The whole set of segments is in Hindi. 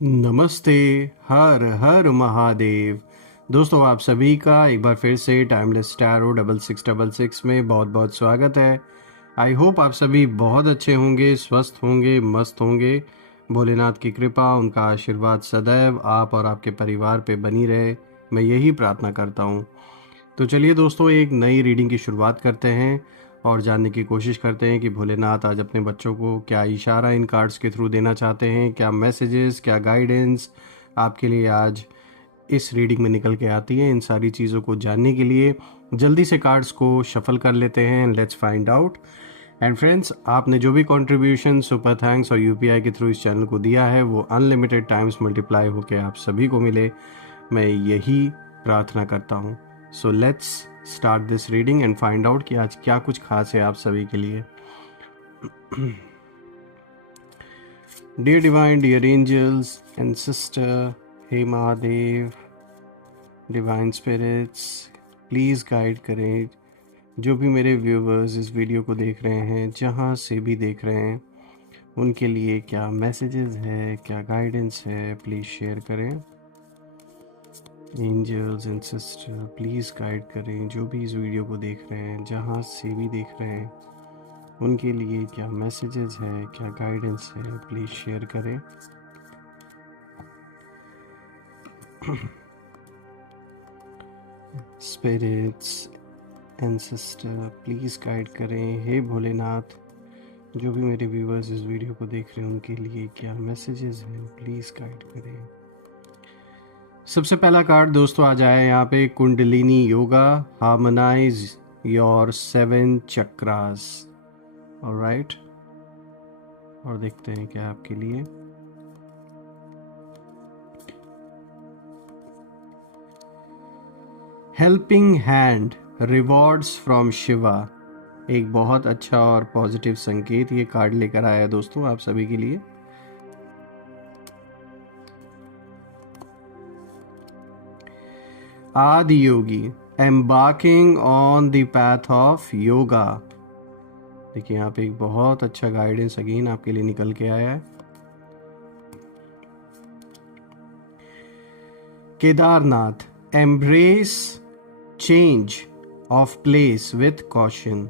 नमस्ते। हर हर महादेव। दोस्तों, आप सभी का एक बार फिर से टाइमलेस टैरो 6666 में बहुत बहुत स्वागत है। आई होप आप सभी बहुत अच्छे होंगे, स्वस्थ होंगे, मस्त होंगे। भोलेनाथ की कृपा, उनका आशीर्वाद सदैव आप और आपके परिवार पे बनी रहे, मैं यही प्रार्थना करता हूँ। तो चलिए दोस्तों, एक नई रीडिंग की शुरुआत करते हैं और जानने की कोशिश करते हैं कि भोलेनाथ आज अपने बच्चों को क्या इशारा इन कार्ड्स के थ्रू देना चाहते हैं, क्या मैसेजेस, क्या गाइडेंस आपके लिए आज इस रीडिंग में निकल के आती है। इन सारी चीज़ों को जानने के लिए जल्दी से कार्ड्स को शफल कर लेते हैं। Let's find out. And friends, आपने जो भी कंट्रीब्यूशन, सुपर थैंक्स और यूपीआई के थ्रू इस चैनल को दिया है वो अनलिमिटेड टाइम्स मल्टीप्लाई होकर आप सभी को मिले, मैं यही प्रार्थना करता हूँ। So let's start this reading and find out कि आज क्या कुछ खास है आप सभी के लिए। Dear divine, dear angels and sister, हे Mahadev, divine spirits, please guide करें जो भी मेरे व्यूवर्स इस वीडियो को देख रहे हैं, जहाँ से भी देख रहे हैं, उनके लिए क्या मैसेजेस है, क्या गाइडेंस है, प्लीज़ शेयर करें। Angels and sister, please guide करें जो भी इस वीडियो को देख रहे हैं, जहाँ से भी देख रहे हैं, उनके लिए क्या मैसेजेस है, क्या गाइडेंस है, प्लीज़ शेयर करें। Spirits and sister, please guide करें। हे भोलेनाथ, जो भी मेरे व्यूवर्स इस वीडियो को देख रहे हैं, उनके लिए क्या मैसेजेस हैं, प्लीज़ गाइड करें। सबसे पहला कार्ड दोस्तों आ जाए यहाँ पे, kundalini yoga, harmonise your 7 chakras. Alright, और देखते हैं क्या आपके लिए। Helping hand, rewards from Shiva. एक बहुत अच्छा और पॉजिटिव संकेत ये कार्ड लेकर आया है दोस्तों आप सभी के लिए। Adi Yogi, embarking on the path of yoga. देखिए यहाँ पे एक बहुत अच्छा गाइडेंस अगेन आपके लिए निकल के आया है। Kedarnath, embrace change of place with caution.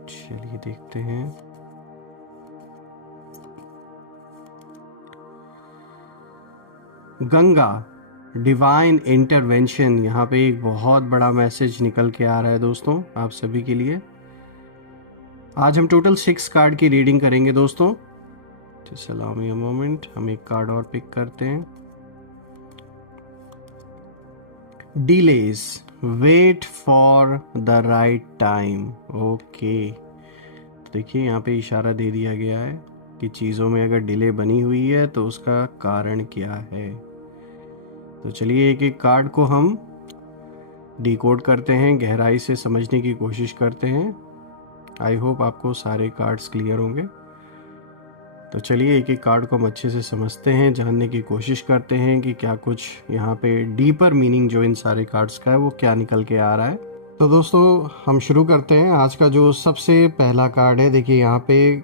चलिए देखते हैं। Ganga, divine intervention. यहाँ पे एक बहुत बड़ा मैसेज निकल के आ रहा है दोस्तों आप सभी के लिए। आज हम टोटल 6 कार्ड की रीडिंग करेंगे दोस्तों। Just allow me a moment, हम एक कार्ड और पिक करते हैं। Delays, wait for the right time. Okay, तो देखिए यहाँ पे इशारा दे दिया गया है कि चीज़ों में अगर डिले बनी हुई है तो उसका कारण क्या है। तो चलिए एक एक कार्ड को हम डिकोड करते हैं, गहराई से समझने की कोशिश करते हैं। आई होप आपको सारे कार्ड्स क्लियर होंगे। तो चलिए एक एक कार्ड को हम अच्छे से समझते हैं, जानने की कोशिश करते हैं कि क्या कुछ यहाँ पे डीपर मीनिंग जो इन सारे कार्ड्स का है वो क्या निकल के आ रहा है। तो दोस्तों हम शुरू करते हैं। आज का जो सबसे पहला कार्ड है, देखिए यहाँ पे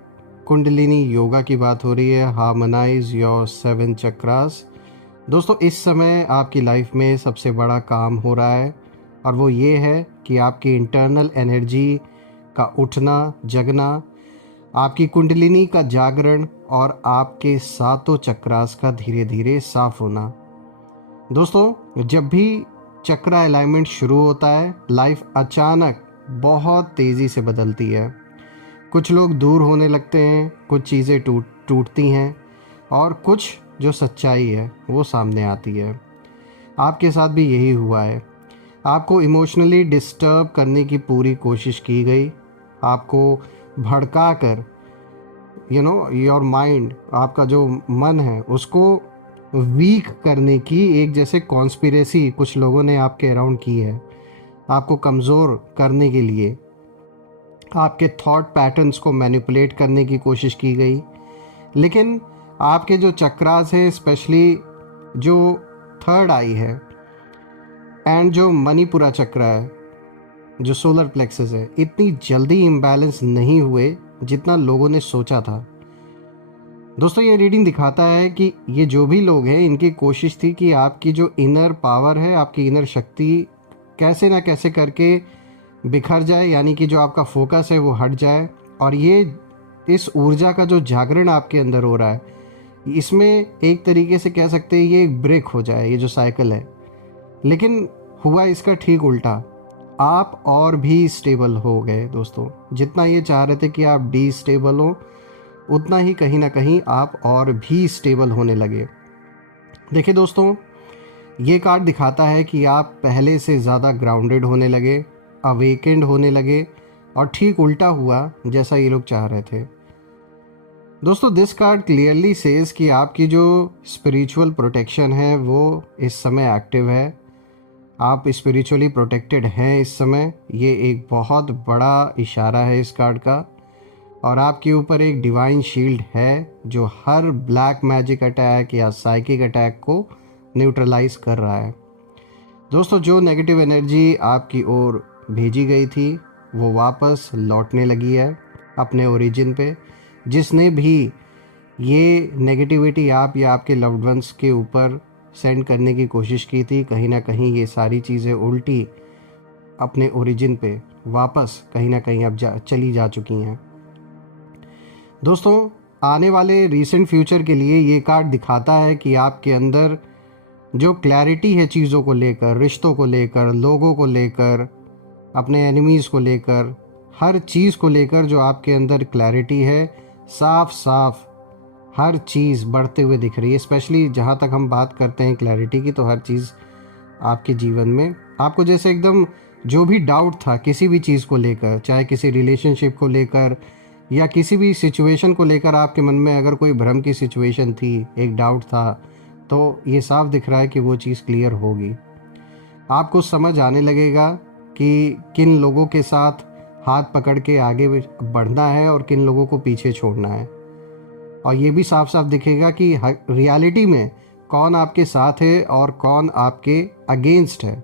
कुंडलिनी योगा की बात हो रही है। Harmonise your 7 chakras. दोस्तों इस समय आपकी लाइफ में सबसे बड़ा काम हो रहा है और वो ये है कि आपकी इंटरनल एनर्जी का उठना, जगना, आपकी कुंडलिनी का जागरण और आपके 7 चक्रास का धीरे धीरे साफ होना। दोस्तों जब भी चक्र अलाइनमेंट शुरू होता है, लाइफ अचानक बहुत तेज़ी से बदलती है। कुछ लोग दूर होने लगते हैं, कुछ चीज़ें टूटती हैं और कुछ जो सच्चाई है वो सामने आती है। आपके साथ भी यही हुआ है। आपको इमोशनली डिस्टर्ब करने की पूरी कोशिश की गई, आपको भड़का कर योर माइंड, आपका जो मन है उसको वीक करने की एक जैसे कॉन्स्पिरेसी कुछ लोगों ने आपके अराउंड की है। आपको कमज़ोर करने के लिए आपके थॉट पैटर्न्स को मैनिपुलेट करने की कोशिश की गई। लेकिन आपके जो चक्रास हैं, स्पेशली जो थर्ड आई है एंड जो मणिपुरा चक्र है, जो सोलर प्लेक्सस है, इतनी जल्दी इम्बैलेंस नहीं हुए जितना लोगों ने सोचा था। दोस्तों ये रीडिंग दिखाता है कि ये जो भी लोग हैं इनकी कोशिश थी कि आपकी जो इनर पावर है, आपकी इनर शक्ति कैसे ना कैसे करके बिखर जाए, यानी कि जो आपका फोकस है वो हट जाए। और ये इस ऊर्जा का जो जागरण आपके अंदर हो रहा है, इसमें एक तरीके से कह सकते हैं ये एक ब्रेक हो जाए, ये जो साइकिल है। लेकिन हुआ इसका ठीक उल्टा, आप और भी स्टेबल हो गए दोस्तों। जितना ये चाह रहे थे कि आप डिस्टेबल हो, उतना ही कहीं ना कहीं आप और भी स्टेबल होने लगे। देखिए दोस्तों, ये कार्ड दिखाता है कि आप पहले से ज़्यादा ग्राउंडेड होने लगे, अवेकेंड होने लगे, और ठीक उल्टा हुआ जैसा ये लोग चाह रहे थे। दोस्तों दिस कार्ड क्लियरली सेज कि आपकी जो स्पिरिचुअल प्रोटेक्शन है वो इस समय एक्टिव है। आप स्पिरिचुअली प्रोटेक्टेड हैं इस समय। ये एक बहुत बड़ा इशारा है इस कार्ड का। और आपके ऊपर एक डिवाइन शील्ड है जो हर ब्लैक मैजिक अटैक या साइकिक अटैक को न्यूट्रलाइज कर रहा है। दोस्तों जो नेगेटिव एनर्जी आपकी ओर भेजी गई थी वो वापस लौटने लगी है अपने ओरिजिन पे। जिसने भी ये नेगेटिविटी आप या आपके लव्ड वंस के ऊपर सेंड करने की कोशिश की थी, कहीं ना कहीं ये सारी चीज़ें उल्टी अपने ओरिजिन पे वापस कहीं ना कहीं अब चली जा चुकी हैं। दोस्तों आने वाले रीसेंट फ्यूचर के लिए ये कार्ड दिखाता है कि आपके अंदर जो क्लैरिटी है चीज़ों को लेकर, रिश्तों को लेकर, लोगों को लेकर, अपने एनिमीज़ को लेकर, हर चीज़ को लेकर जो आपके अंदर क्लैरिटी है, साफ साफ हर चीज़ बढ़ते हुए दिख रही है। स्पेशली जहाँ तक हम बात करते हैं क्लैरिटी की, तो हर चीज़ आपके जीवन में आपको जैसे एकदम जो भी डाउट था किसी भी चीज़ को लेकर, चाहे किसी रिलेशनशिप को लेकर या किसी भी सिचुएशन को लेकर, आपके मन में अगर कोई भ्रम की सिचुएशन थी, एक डाउट था, तो ये साफ दिख रहा है कि वो चीज़ क्लियर होगी। आपको समझ आने लगेगा कि किन लोगों के साथ हाथ पकड़ के आगे बढ़ना है और किन लोगों को पीछे छोड़ना है। और ये भी साफ साफ दिखेगा कि रियलिटी में कौन आपके साथ है और कौन आपके अगेंस्ट है।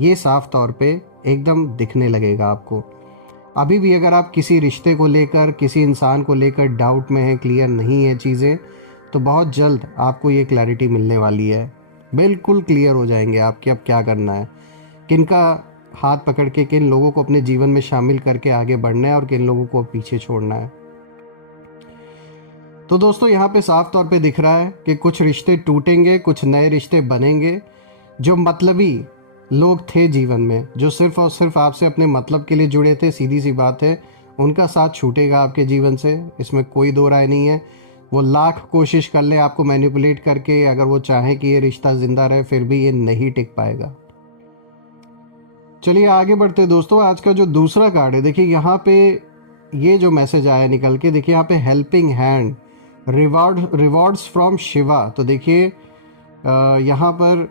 ये साफ तौर पे एकदम दिखने लगेगा आपको। अभी भी अगर आप किसी रिश्ते को लेकर, किसी इंसान को लेकर डाउट में है, क्लियर नहीं है चीज़ें, तो बहुत जल्द आपको ये क्लैरिटी मिलने वाली है। बिल्कुल क्लियर हो जाएंगे आप कि अब क्या करना है, किन का हाथ पकड़ के किन लोगों को अपने जीवन में शामिल करके आगे बढ़ना है और किन लोगों को पीछे छोड़ना है। तो दोस्तों यहाँ पे साफ तौर पे दिख रहा है कि कुछ रिश्ते टूटेंगे, कुछ नए रिश्ते बनेंगे। जो मतलबी लोग थे जीवन में, जो सिर्फ और सिर्फ आपसे अपने मतलब के लिए जुड़े थे, सीधी सी बात है, उनका साथ छूटेगा आपके जीवन से, इसमें कोई दो राय नहीं है। वो लाख कोशिश कर ले आपको मैनिपुलेट करके, अगर वो चाहे कि ये रिश्ता जिंदा रहे, फिर भी ये नहीं टिक पाएगा। चलिए आगे बढ़ते दोस्तों। आज का जो दूसरा कार्ड है, देखिए यहाँ पे ये जो मैसेज आया निकल के, देखिए यहाँ पे helping hand, rewards from Shiva. तो देखिए यहाँ पर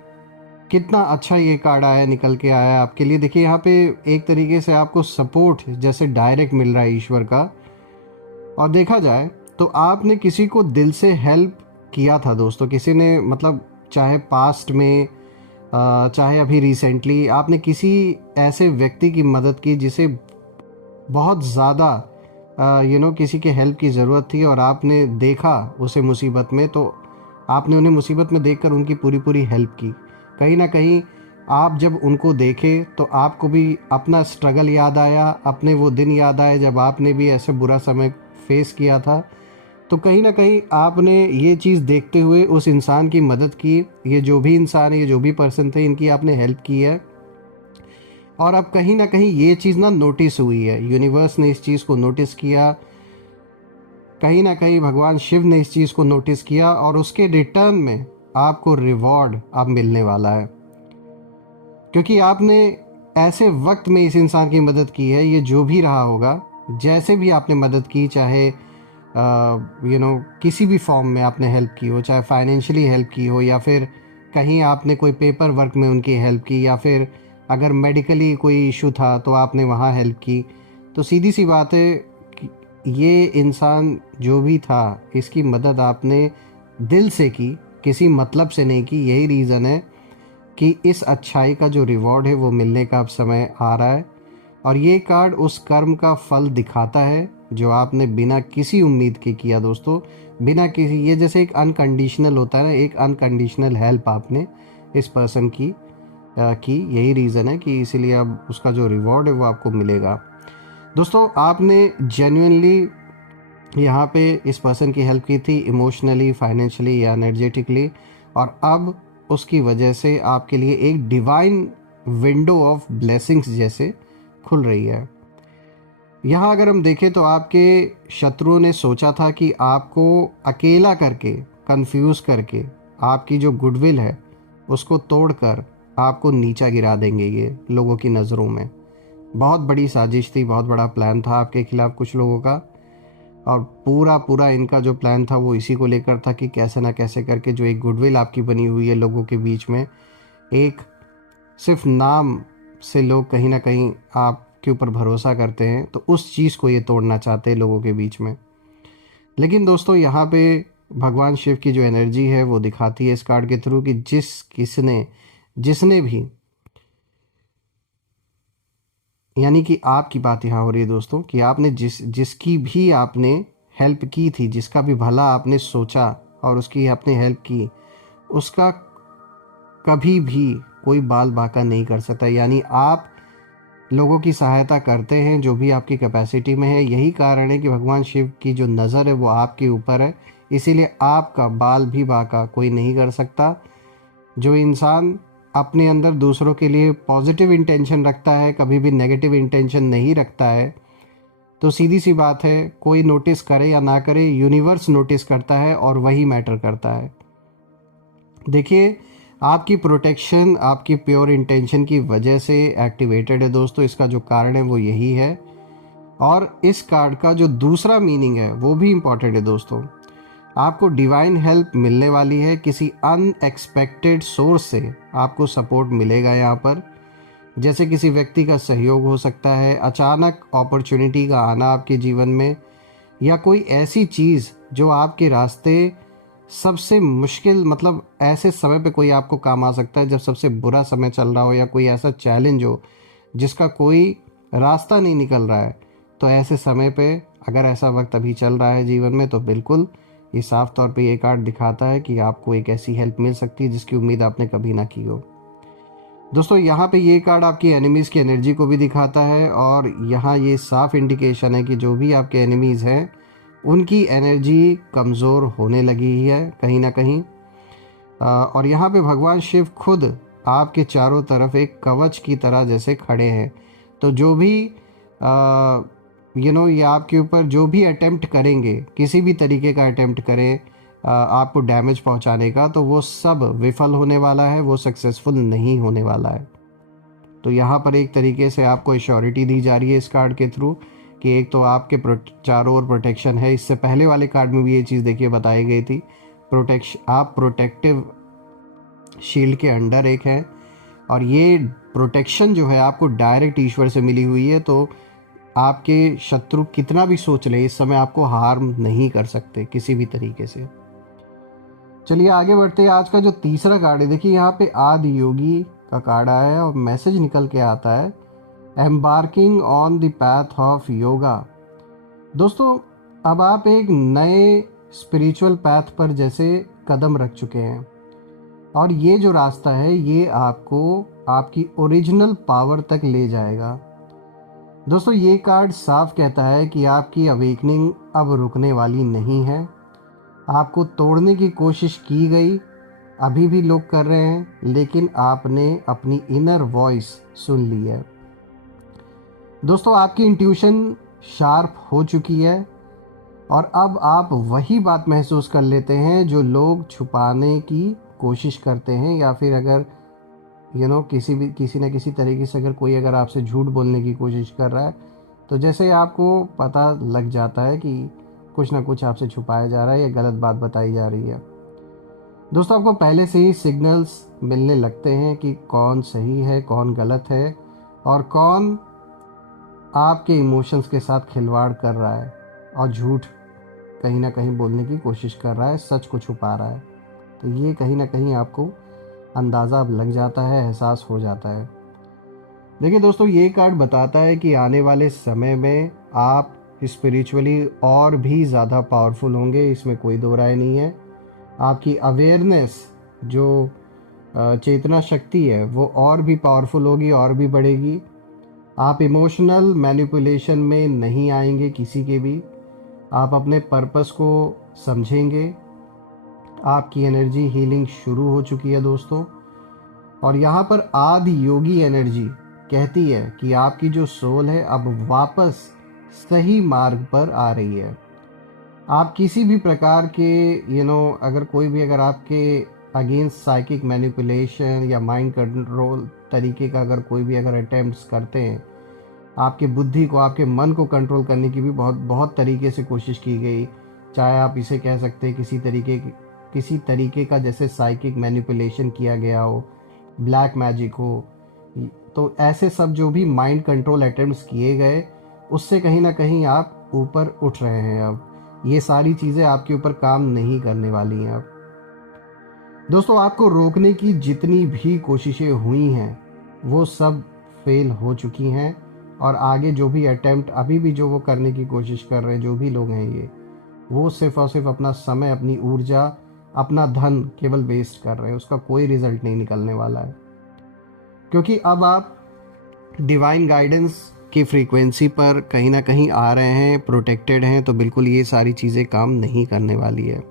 कितना अच्छा ये कार्ड आया, निकल के आया आपके लिए। देखिए यहाँ पे एक तरीके से आपको सपोर्ट जैसे डायरेक्ट मिल रहा है ईश्वर का। और देखा जाए तो आपने किसी को दिल से हेल्प किया था दोस्तों, किसी ने, मतलब चाहे पास्ट में चाहे अभी रिसेंटली, आपने किसी ऐसे व्यक्ति की मदद की जिसे बहुत ज़्यादा किसी के हेल्प की ज़रूरत थी, और आपने देखा उसे मुसीबत में, तो आपने उन्हें मुसीबत में देखकर उनकी पूरी पूरी हेल्प की। कहीं ना कहीं आप जब उनको देखे तो आपको भी अपना स्ट्रगल याद आया, अपने वो दिन याद आए जब आपने भी ऐसे बुरा समय फेस किया था। तो कहीं ना कहीं आपने ये चीज़ देखते हुए उस इंसान की मदद की। ये जो भी इंसान है, ये जो भी पर्सन थे, इनकी आपने हेल्प की है। और अब कहीं ना कहीं ये चीज़ ना नोटिस हुई है, यूनिवर्स ने इस चीज़ को नोटिस किया, कहीं ना कहीं भगवान शिव ने इस चीज़ को नोटिस किया, और उसके रिटर्न में आपको रिवॉर्ड अब मिलने वाला है। क्योंकि आपने ऐसे वक्त में इस इंसान की मदद की है, ये जो भी रहा होगा, जैसे भी आपने मदद की, चाहे किसी भी फॉर्म में आपने हेल्प की हो, चाहे फाइनेंशियली हेल्प की हो, या फिर कहीं आपने कोई पेपर वर्क में उनकी हेल्प की, या फिर अगर मेडिकली कोई इशू था तो आपने वहाँ हेल्प की। तो सीधी सी बात है कि ये इंसान जो भी था, इसकी मदद आपने दिल से की, किसी मतलब से नहीं की। यही रीज़न है कि इस अच्छाई का जो रिवॉर्ड है वो मिलने का अब समय आ रहा है। और ये कार्ड उस कर्म का फल दिखाता है जो आपने बिना किसी उम्मीद के किया दोस्तों, बिना किसी, ये जैसे एक अनकंडीशनल होता है ना, एक अनकंडीशनल हेल्प आपने इस पर्सन की यही रीज़न है कि इसीलिए अब उसका जो रिवॉर्ड है वो आपको मिलेगा। दोस्तों आपने जेन्युइनली यहाँ पे इस पर्सन की हेल्प की थी, इमोशनली, फाइनेंशियली या एनर्जेटिकली, और अब उसकी वजह से आपके लिए एक डिवाइन विंडो ऑफ ब्लेसिंग्स जैसे खुल रही है। यहाँ अगर हम देखें तो आपके शत्रुओं ने सोचा था कि आपको अकेला करके, कंफ्यूज करके, आपकी जो गुडविल है उसको तोड़कर आपको नीचा गिरा देंगे ये लोगों की नज़रों में। बहुत बड़ी साजिश थी, बहुत बड़ा प्लान था आपके खिलाफ कुछ लोगों का, और पूरा इनका जो प्लान था वो इसी को लेकर था कि कैसे ना कैसे करके जो एक गुडविल आपकी बनी हुई है लोगों के बीच में, एक सिर्फ नाम से लोग कहीं ना कहीं आपके ऊपर भरोसा करते हैं, तो उस चीज़ को ये तोड़ना चाहते हैं लोगों के बीच में। लेकिन दोस्तों यहाँ पे भगवान शिव की जो एनर्जी है वो दिखाती है इस कार्ड के थ्रू कि जिसने भी, यानी कि आपकी बात यहाँ हो रही है दोस्तों, कि आपने जिसकी भी आपने हेल्प की थी, जिसका भी भला आपने सोचा और उसकी आपने हेल्प की, उसका कभी भी कोई बाल बाका नहीं कर सकता। यानी आप लोगों की सहायता करते हैं जो भी आपकी कैपेसिटी में है, यही कारण है कि भगवान शिव की जो नज़र है वो आपके ऊपर है, इसीलिए आपका बाल भी बाका कोई नहीं कर सकता। जो इंसान अपने अंदर दूसरों के लिए पॉजिटिव इंटेंशन रखता है, कभी भी नेगेटिव इंटेंशन नहीं रखता है, तो सीधी सी बात है, कोई नोटिस करे या ना करे, यूनिवर्स नोटिस करता है और वही मैटर करता है। देखिए आपकी प्रोटेक्शन आपकी प्योर इंटेंशन की वजह से एक्टिवेटेड है दोस्तों, इसका जो कारण है वो यही है। और इस कार्ड का जो दूसरा मीनिंग है वो भी इम्पॉर्टेंट है दोस्तों। आपको डिवाइन हेल्प मिलने वाली है, किसी अनएक्सपेक्टेड सोर्स से आपको सपोर्ट मिलेगा यहाँ पर। जैसे किसी व्यक्ति का सहयोग हो सकता है, अचानक अपॉर्चुनिटी का आना आपके जीवन में, या कोई ऐसी चीज़ जो आपके रास्ते सबसे मुश्किल, मतलब ऐसे समय पे कोई आपको काम आ सकता है जब सबसे बुरा समय चल रहा हो, या कोई ऐसा चैलेंज हो जिसका कोई रास्ता नहीं निकल रहा है। तो ऐसे समय पे अगर ऐसा वक्त अभी चल रहा है जीवन में, तो बिल्कुल ये साफ तौर पे ये कार्ड दिखाता है कि आपको एक ऐसी हेल्प मिल सकती है जिसकी उम्मीद आपने कभी ना की हो। दोस्तों यहाँ पे ये कार्ड आपकी एनिमीज़ की एनर्जी को भी दिखाता है, और यहाँ ये साफ इंडिकेशन है कि जो भी आपके एनिमीज़ हैं उनकी एनर्जी कमज़ोर होने लगी है कहीं ना कहीं। और यहाँ पे भगवान शिव खुद आपके चारों तरफ एक कवच की तरह जैसे खड़े हैं। तो जो भी ये आपके ऊपर जो भी अटेम्प्ट करेंगे, किसी भी तरीके का अटेम्प्ट करें आपको डैमेज पहुंचाने का, तो वो सब विफल होने वाला है, वो सक्सेसफुल नहीं होने वाला है। तो यहाँ पर एक तरीके से आपको एश्योरिटी दी जा रही है इस कार्ड के थ्रू कि एक तो आपके चारों ओर प्रोटेक्शन है। इससे पहले वाले कार्ड में भी ये चीज़ देखिए बताई गई थी, आप प्रोटेक्टिव शील्ड के अंडर एक है, और ये प्रोटेक्शन जो है आपको डायरेक्ट ईश्वर से मिली हुई है। तो आपके शत्रु कितना भी सोच ले, इस समय आपको हार्म नहीं कर सकते किसी भी तरीके से। चलिए आगे बढ़ते हैं। आज का जो तीसरा कार्ड है, देखिए यहाँ पे आदि योगी का कार्ड आया है और मैसेज निकल के आता है, embarking on the path of yoga. दोस्तों अब आप एक नए स्पिरिचुअल पैथ पर जैसे कदम रख चुके हैं, और ये जो रास्ता है ये आपको आपकी ओरिजिनल पावर तक ले जाएगा। दोस्तों ये कार्ड साफ कहता है कि आपकी अवेकनिंग अब रुकने वाली नहीं है। आपको तोड़ने की कोशिश की गई, अभी भी लोग कर रहे हैं, लेकिन आपने अपनी इनर वॉइस सुन ली है। दोस्तों आपकी इंट्यूशन शार्प हो चुकी है, और अब आप वही बात महसूस कर लेते हैं जो लोग छुपाने की कोशिश करते हैं, या फिर अगर किसी न किसी तरीके से अगर कोई अगर आपसे झूठ बोलने की कोशिश कर रहा है, तो जैसे आपको पता लग जाता है कि कुछ ना कुछ आपसे छुपाया जा रहा है या गलत बात बताई जा रही है। दोस्तों आपको पहले से ही सिग्नल्स मिलने लगते हैं कि कौन सही है, कौन गलत है, और कौन आपके इमोशंस के साथ खिलवाड़ कर रहा है और झूठ कहीं ना कहीं बोलने की कोशिश कर रहा है, सच को छुपा रहा है। तो ये कहीं ना कहीं आपको अंदाज़ा अब लग जाता है, एहसास हो जाता है। देखिए दोस्तों ये कार्ड बताता है कि आने वाले समय में आप स्पिरिचुअली और भी ज़्यादा पावरफुल होंगे, इसमें कोई दो राय नहीं है। आपकी अवेयरनेस जो चेतना शक्ति है वो और भी पावरफुल होगी, और भी बढ़ेगी। आप इमोशनल मैनिपुलेशन में नहीं आएंगे किसी के भी। आप अपने पर्पस को समझेंगे। आपकी एनर्जी हीलिंग शुरू हो चुकी है दोस्तों, और यहाँ पर आदि योगी एनर्जी कहती है कि आपकी जो सोल है अब वापस सही मार्ग पर आ रही है। आप किसी भी प्रकार के अगर कोई भी अगर आपके अगेंस्ट साइकिक मैनिपुलेशन या माइंड कंट्रोल तरीके का अगर कोई भी अगर अटेम्प्ट्स करते हैं, आपके बुद्धि को, आपके मन को कंट्रोल करने की भी बहुत बहुत तरीके से कोशिश की गई। चाहे आप इसे कह सकते हैं किसी तरीके का जैसे साइकिक मैनिपुलेशन किया गया हो, ब्लैक मैजिक हो, तो ऐसे सब जो भी माइंड कंट्रोल अटेम्प्ट्स किए गए, उससे कहीं ना कहीं आप ऊपर उठ रहे हैं। अब ये सारी चीज़ें आपके ऊपर काम नहीं करने वाली हैं। अब दोस्तों, आपको रोकने की जितनी भी कोशिशें हुई हैं वो सब फेल हो चुकी हैं, और आगे जो भी अटेम्प्ट अभी भी जो वो करने की कोशिश कर रहे हैं, जो भी लोग हैं, वो सिर्फ और सिर्फ अपना समय, अपनी ऊर्जा, अपना धन केवल वेस्ट कर रहे हैं। उसका कोई रिजल्ट नहीं निकलने वाला है, क्योंकि अब आप डिवाइन गाइडेंस की फ्रीक्वेंसी पर कहीं ना कहीं आ रहे हैं, प्रोटेक्टेड हैं, तो बिल्कुल ये सारी चीज़ें काम नहीं करने वाली है।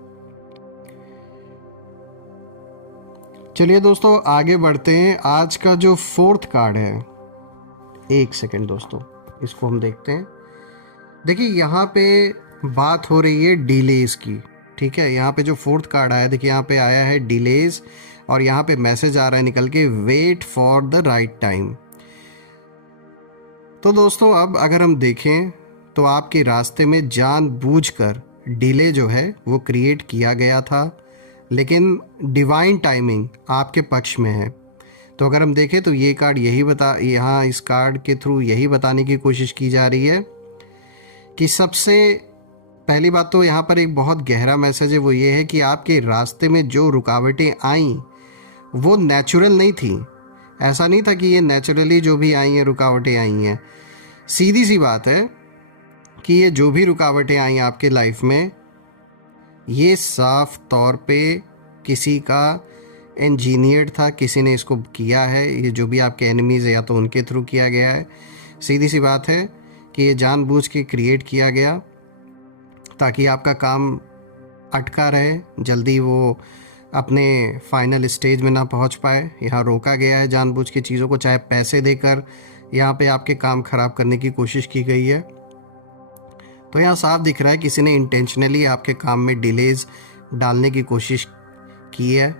चलिए दोस्तों, आगे बढ़ते हैं। आज का जो 4th कार्ड है, एक सेकेंड दोस्तों, इसको हम देखते हैं। देखिए, यहाँ पे बात हो रही है डिलेज की, ठीक है। यहाँ पे जो 4th कार्ड आया, देखिए यहाँ पे आया है डिलेज, और यहाँ पे मैसेज आ रहा है निकल के, wait for the right time. तो दोस्तों, अब अगर हम देखें तो आपके रास्ते में जानबूझकर डिले जो है वो क्रिएट किया गया था, लेकिन डिवाइन टाइमिंग आपके पक्ष में है। तो अगर हम देखें तो ये कार्ड यहाँ इस कार्ड के थ्रू यही बताने की कोशिश की जा रही है कि सबसे पहली बात तो यहाँ पर एक बहुत गहरा मैसेज है, वो ये है कि आपके रास्ते में जो रुकावटें आईं वो नेचुरल नहीं थी। ऐसा नहीं था कि ये नेचुरली जो भी आई हैं रुकावटें आई हैं। सीधी सी बात है कि ये जो भी रुकावटें आई आपके लाइफ में, ये साफ तौर पे किसी का इंजीनियर्ड था, किसी ने इसको किया है। ये जो भी आपके एनिमीज़ है या तो उनके थ्रू किया गया है। सीधी सी बात है कि ये जानबूझ के क्रिएट किया गया ताकि आपका काम अटका रहे, जल्दी वो अपने फाइनल स्टेज में ना पहुंच पाए। यहाँ रोका गया है जानबूझ के चीज़ों को, चाहे पैसे देकर यहाँ पे आपके काम ख़राब करने की कोशिश की गई है। तो यहाँ साफ दिख रहा है किसी ने इंटेंशनली आपके काम में डिलेज डालने की कोशिश की है,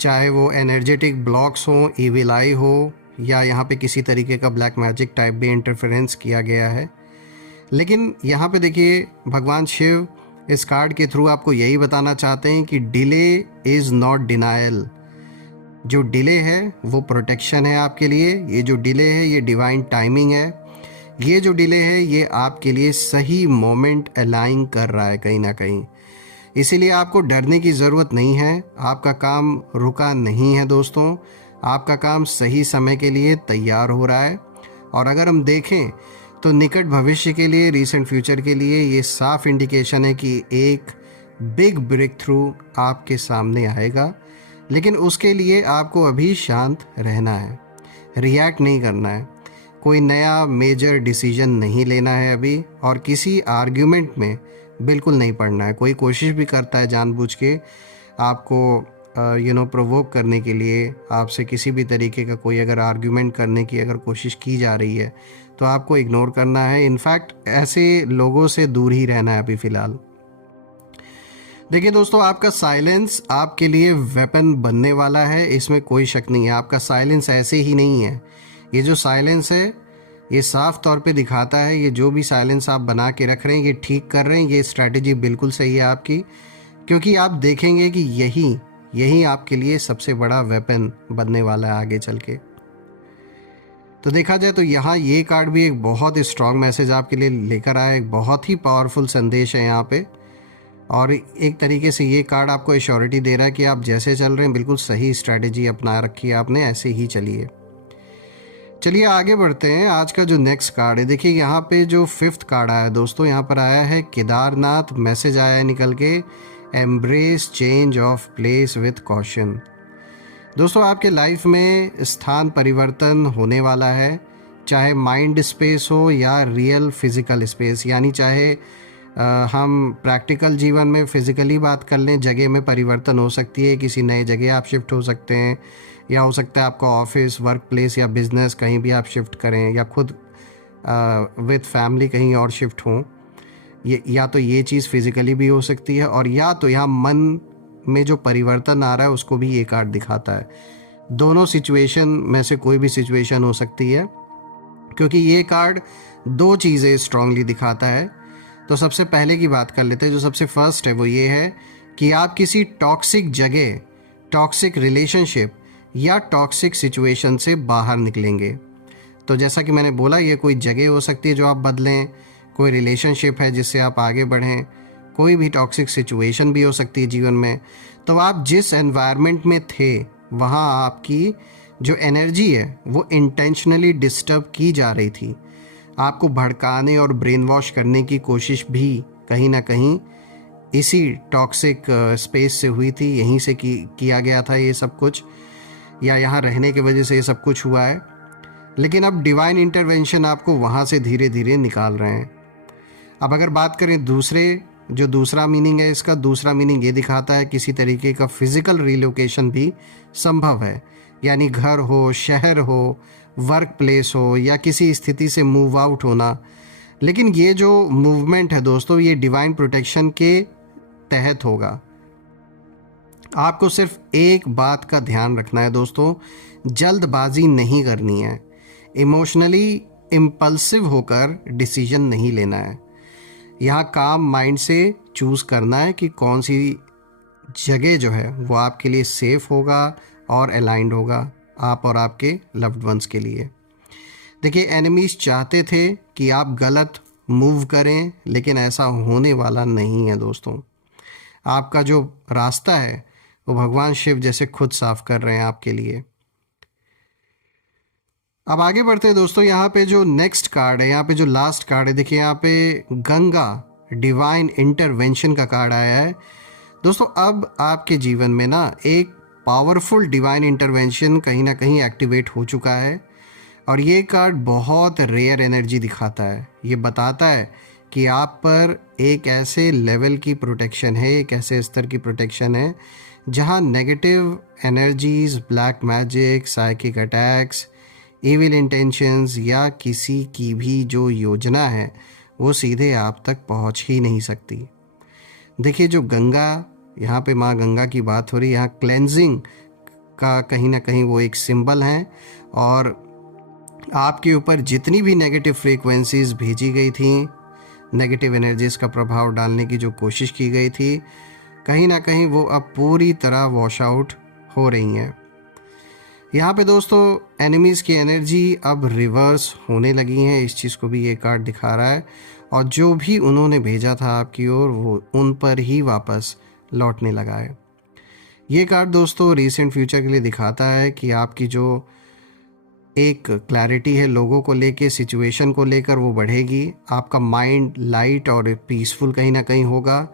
चाहे वो एनर्जेटिक ब्लॉक्स हों, ईविल आई हो, या यहाँ पे किसी तरीके का ब्लैक मैजिक टाइप भी इंटरफेरेंस किया गया है। लेकिन यहाँ पे देखिए, भगवान शिव इस कार्ड के थ्रू आपको यही बताना चाहते हैं कि डिले इज़ नॉट डिनायल। जो डिले है वो प्रोटेक्शन है आपके लिए। ये जो डिले है ये डिवाइन टाइमिंग है। ये जो डिले है ये आपके लिए सही मोमेंट अलाइन कर रहा है कहीं ना कहीं। इसीलिए आपको डरने की ज़रूरत नहीं है। आपका काम रुका नहीं है दोस्तों, आपका काम सही समय के लिए तैयार हो रहा है। और अगर हम देखें तो निकट भविष्य के लिए, रीसेंट फ्यूचर के लिए ये साफ इंडिकेशन है कि एक बिग ब्रेक थ्रू आपके सामने आएगा। लेकिन उसके लिए आपको अभी शांत रहना है, रिएक्ट नहीं करना है, कोई नया मेजर डिसीजन नहीं लेना है अभी, और किसी आर्ग्यूमेंट में बिल्कुल नहीं पड़ना है। कोई कोशिश भी करता है जानबूझ के आपको प्रोवोक करने के लिए, आपसे किसी भी तरीके का कोई अगर आर्ग्यूमेंट करने की अगर कोशिश की जा रही है तो आपको इग्नोर करना है। इनफैक्ट ऐसे लोगों से दूर ही रहना है अभी फ़िलहाल। देखिए दोस्तों, आपका साइलेंस आपके लिए वेपन बनने वाला है, इसमें कोई शक नहीं है। आपका साइलेंस ऐसे ही नहीं है। ये जो साइलेंस है ये साफ तौर पे दिखाता है, ये जो भी साइलेंस आप बना के रख रहे हैं ये ठीक कर रहे हैं। ये स्ट्रैटेजी बिल्कुल सही है आपकी, क्योंकि आप देखेंगे कि यही आपके लिए सबसे बड़ा वेपन बनने वाला है आगे चल के। तो देखा जाए तो यहाँ ये कार्ड भी एक बहुत स्ट्रॉन्ग मैसेज आपके लिए लेकर आया है। एक बहुत ही पावरफुल संदेश है यहाँ पे, और एक तरीके से ये कार्ड आपको एश्योरिटी दे रहा है कि आप जैसे चल रहे हैं बिल्कुल सही स्ट्रैटेजी अपना रखी है आपने, ऐसे ही चलिए। चलिए आगे बढ़ते हैं। आज का जो नेक्स्ट कार्ड है, देखिए यहाँ पे जो 5th कार्ड आया है दोस्तों, यहाँ पर आया है केदारनाथ। मैसेज आया है निकल के, embrace change of place with caution. दोस्तों आपके लाइफ में स्थान परिवर्तन होने वाला है, चाहे माइंड स्पेस हो या रियल फिजिकल स्पेस, यानी चाहे हम प्रैक्टिकल जीवन में फिजिकली बात कर लें, जगह में परिवर्तन हो सकती है, किसी नए जगह आप शिफ्ट हो सकते हैं, या हो सकता है आपका ऑफिस, वर्क प्लेस या बिजनेस कहीं भी आप शिफ्ट करें, या खुद विद फैमिली कहीं और शिफ्ट हों। ये या तो ये चीज़ फिजिकली भी हो सकती है, और या तो यहाँ मन में जो परिवर्तन आ रहा है उसको भी ये कार्ड दिखाता है। दोनों सिचुएशन में से कोई भी सिचुएशन हो सकती है, क्योंकि ये कार्ड दो चीज़ें स्ट्रांगली दिखाता है। तो सबसे पहले की बात कर लेते हैं। जो सबसे फर्स्ट है वो ये है कि आप किसी टॉक्सिक जगह, टॉक्सिक रिलेशनशिप या टॉक्सिक सिचुएशन से बाहर निकलेंगे। तो जैसा कि मैंने बोला, ये कोई जगह हो सकती है जो आप बदलें, कोई रिलेशनशिप है जिससे आप आगे बढ़ें, कोई भी टॉक्सिक सिचुएशन भी हो सकती है जीवन में। तो आप जिस एनवायरनमेंट में थे वहाँ आपकी जो एनर्जी है वो इंटेंशनली डिस्टर्ब की जा रही थी। आपको भड़काने और ब्रेन वॉश करने की कोशिश भी कहीं ना कहीं इसी टॉक्सिक स्पेस से हुई थी, यहीं से किया गया था ये सब कुछ, या यहाँ रहने की वजह से ये सब कुछ हुआ है। लेकिन अब डिवाइन इंटरवेंशन आपको वहाँ से धीरे धीरे निकाल रहे हैं। अब अगर बात करें दूसरा मीनिंग है इसका, दूसरा मीनिंग ये दिखाता है किसी तरीके का फिजिकल रिलोकेशन भी संभव है, यानी घर हो, शहर हो, वर्क प्लेस हो, या किसी स्थिति से मूव आउट होना। लेकिन ये जो मूवमेंट है दोस्तों, ये डिवाइन प्रोटेक्शन के तहत होगा। आपको सिर्फ एक बात का ध्यान रखना है दोस्तों, जल्दबाजी नहीं करनी है, इमोशनली इम्पल्सिव होकर डिसीजन नहीं लेना है। यहाँ काम माइंड से चूज़ करना है कि कौन सी जगह जो है वो आपके लिए सेफ होगा और अलाइंड होगा, आप और आपके लव्ड वंस के लिए। देखिए, एनिमीज चाहते थे कि आप गलत मूव करें, लेकिन ऐसा होने वाला नहीं है दोस्तों। आपका जो रास्ता है वो भगवान शिव जैसे खुद साफ कर रहे हैं आपके लिए। अब आगे बढ़ते हैं दोस्तों। यहाँ पे जो नेक्स्ट कार्ड है, यहाँ पे जो लास्ट कार्ड है, देखिए यहाँ पे गंगा डिवाइन इंटरवेंशन का कार्ड आया है दोस्तों। अब आपके जीवन में ना एक पावरफुल डिवाइन इंटरवेंशन कहीं ना कहीं एक्टिवेट हो चुका है, और ये कार्ड बहुत रेयर एनर्जी दिखाता है। ये बताता है कि आप पर एक ऐसे लेवल की प्रोटेक्शन है, एक ऐसे स्तर की प्रोटेक्शन है जहाँ negative energies, black magic, psychic attacks, evil intentions या किसी की भी जो योजना है वो सीधे आप तक पहुँच ही नहीं सकती। देखिए, जो गंगा, यहाँ पे माँ गंगा की बात हो रही है, यहाँ क्लेंजिंग का कहीं ना कहीं वो एक सिंबल है, और आपके ऊपर जितनी भी नेगेटिव फ्रीक्वेंसीज भेजी गई थी, नेगेटिव एनर्जीज का प्रभाव डालने की जो कोशिश की गई थी, कहीं ना कहीं वो अब पूरी तरह वॉश आउट हो रही हैं। यहाँ पे दोस्तों एनिमीज़ की एनर्जी अब रिवर्स होने लगी हैं, इस चीज़ को भी ये कार्ड दिखा रहा है, और जो भी उन्होंने भेजा था आपकी ओर वो उन पर ही वापस लौटने लगा है। ये कार्ड दोस्तों रीसेंट फ्यूचर के लिए दिखाता है कि आपकी जो एक क्लैरिटी है लोगों को लेके, सिचुएशन को लेकर, वो बढ़ेगी। आपका माइंड लाइट और पीसफुल कहीं ना कहीं होगा।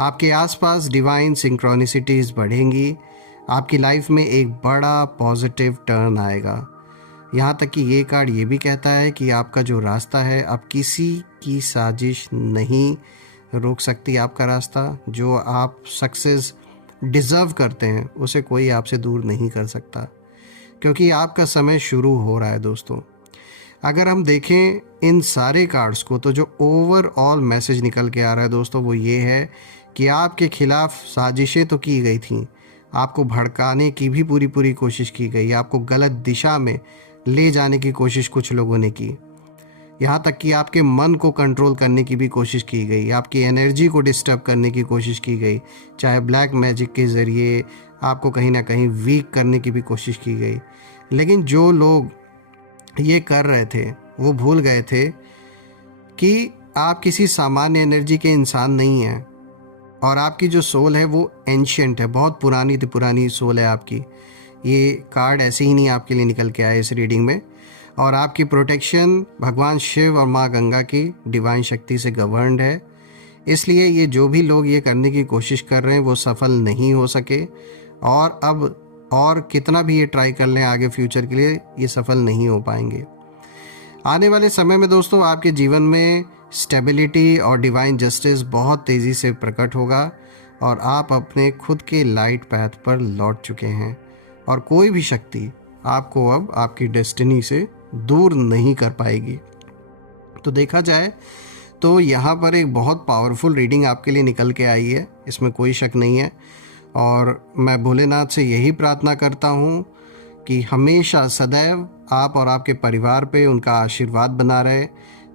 आपके आसपास डिवाइन सिंक्रोनिसिटीज़ बढ़ेंगी। आपकी लाइफ में एक बड़ा पॉजिटिव टर्न आएगा। यहाँ तक कि ये कार्ड ये भी कहता है कि आपका जो रास्ता है, अब किसी की साजिश नहीं रोक सकती आपका रास्ता। जो आप सक्सेस डिज़र्व करते हैं उसे कोई आपसे दूर नहीं कर सकता, क्योंकि आपका समय शुरू हो रहा है दोस्तों। अगर हम देखें इन सारे कार्ड्स को, तो जो ओवरऑल मैसेज निकल के आ रहा है दोस्तों वो ये है कि आपके खिलाफ साजिशें तो की गई थी, आपको भड़काने की भी पूरी कोशिश की गई, आपको गलत दिशा में ले जाने की कोशिश कुछ लोगों ने की, यहाँ तक कि आपके मन को कंट्रोल करने की भी कोशिश की गई, आपकी एनर्जी को डिस्टर्ब करने की कोशिश की गई, चाहे ब्लैक मैजिक के ज़रिए आपको कहीं ना कहीं वीक करने की भी कोशिश की गई। लेकिन जो लोग ये कर रहे थे वो भूल गए थे कि आप किसी सामान्य एनर्जी के इंसान नहीं हैं, और आपकी जो सोल है वो एंशिएंट है, बहुत पुरानी सोल है आपकी। ये कार्ड ऐसे ही नहीं आपके लिए निकल के आए इस रीडिंग में, और आपकी प्रोटेक्शन भगवान शिव और माँ गंगा की डिवाइन शक्ति से गवर्नड है। इसलिए ये जो भी लोग ये करने की कोशिश कर रहे हैं वो सफल नहीं हो सके, और अब और कितना भी ये ट्राई कर लें आगे फ्यूचर के लिए, ये सफल नहीं हो पाएंगे। आने वाले समय में दोस्तों आपके जीवन में स्टेबिलिटी और डिवाइन जस्टिस बहुत तेज़ी से प्रकट होगा, और आप अपने खुद के लाइट पैथ पर लौट चुके हैं, और कोई भी शक्ति आपको अब आपकी डेस्टिनी से दूर नहीं कर पाएगी। तो देखा जाए तो यहाँ पर एक बहुत पावरफुल रीडिंग आपके लिए निकल के आई है, इसमें कोई शक नहीं है। और मैं भोलेनाथ से यही प्रार्थना करता हूँ कि हमेशा सदैव आप और आपके परिवार पे उनका आशीर्वाद बना रहे,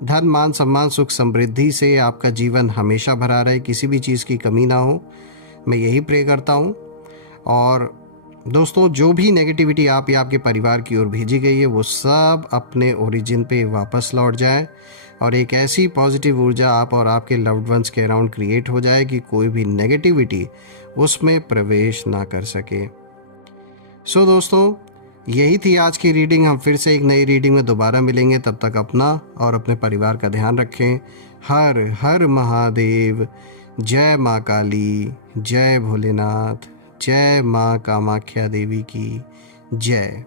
धन मान सम्मान सुख समृद्धि से आपका जीवन हमेशा भरा रहे, किसी भी चीज़ की कमी ना हो, मैं यही प्रे करता हूँ। और दोस्तों जो भी नेगेटिविटी आप या आपके परिवार की ओर भेजी गई है वो सब अपने ओरिजिन पे वापस लौट जाए, और एक ऐसी पॉजिटिव ऊर्जा आप और आपके लव्ड वंस के अराउंड क्रिएट हो जाए कि कोई भी नेगेटिविटी उसमें प्रवेश ना कर सके। सो दोस्तों यही थी आज की रीडिंग। हम फिर से एक नई रीडिंग में दोबारा मिलेंगे, तब तक अपना और अपने परिवार का ध्यान रखें। हर हर महादेव। जय माँ काली, जय भोलेनाथ, जय माँ कामाख्या देवी की जय।